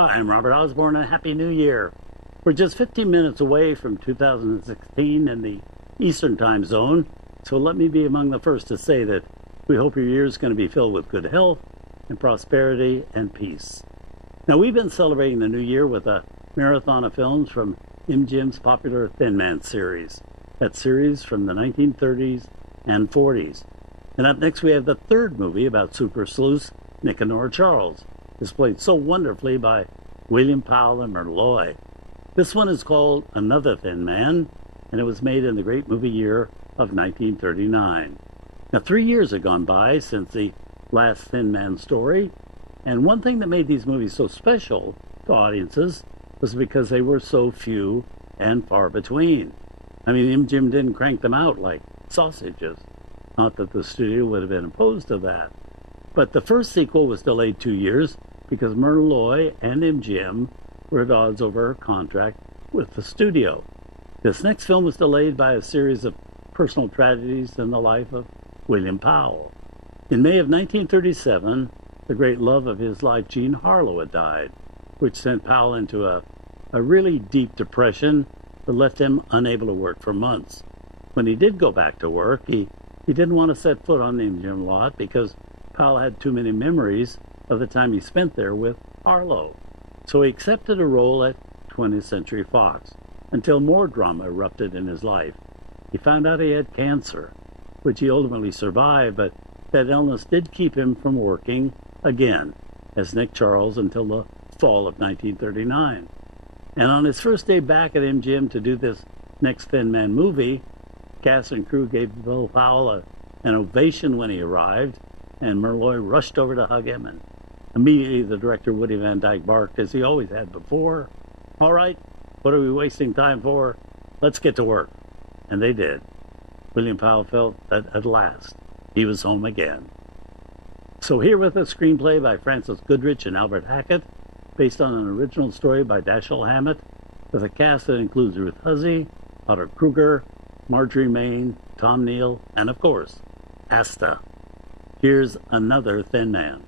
Hi, I'm Robert Osbourne, and Happy New Year. We're just 15 minutes away from 2016 in the Eastern Time Zone, so let me be among the first to say that we hope your year is going to be filled with good health and prosperity and peace. Now, we've been celebrating the new year with a marathon of films from MGM's popular Thin Man series, that series from the 1930s and 40s. And up next, we have the third movie about super sleuths Nicanor Charles, displayed so wonderfully by William Powell and Myrtle Loy. This one is called Another Thin Man, and it was made in the great movie year of 1939. Now, 3 years had gone by since the last Thin Man story, and one thing that made these movies so special to audiences was because they were so few and far between. I mean, MGM didn't crank them out like sausages. Not that the studio would have been opposed to that. But the first sequel was delayed 2 years because Myrtle Loy and MGM were at odds over her contract with the studio. This next film was delayed by a series of personal tragedies in the life of William Powell. In May of 1937, the great love of his life, Jean Harlow, had died, which sent Powell into a really deep depression that left him unable to work for months. When he did go back to work, he didn't want to set foot on the MGM lot because Powell had too many memories of the time he spent there with Harlow. So he accepted a role at 20th Century Fox until more drama erupted in his life. He found out he had cancer, which he ultimately survived, but that illness did keep him from working again as Nick Charles until the fall of 1939. And on his first day back at MGM to do this next Thin Man movie, cast and crew gave Bill Powell an ovation when he arrived, and Myrtle Loy rushed over to hug him, and immediately the director, Woody Van Dyke, barked, as he always had before, "All right, what are we wasting time for? Let's get to work." And they did. William Powell felt that at last he was home again. So here with a screenplay by Francis Goodrich and Albert Hackett, based on an original story by Dashiell Hammett, with a cast that includes Ruth Huzzy, Otto Kruger, Marjorie Main, Tom Neal, and of course, Asta. Here's Another Thin Man.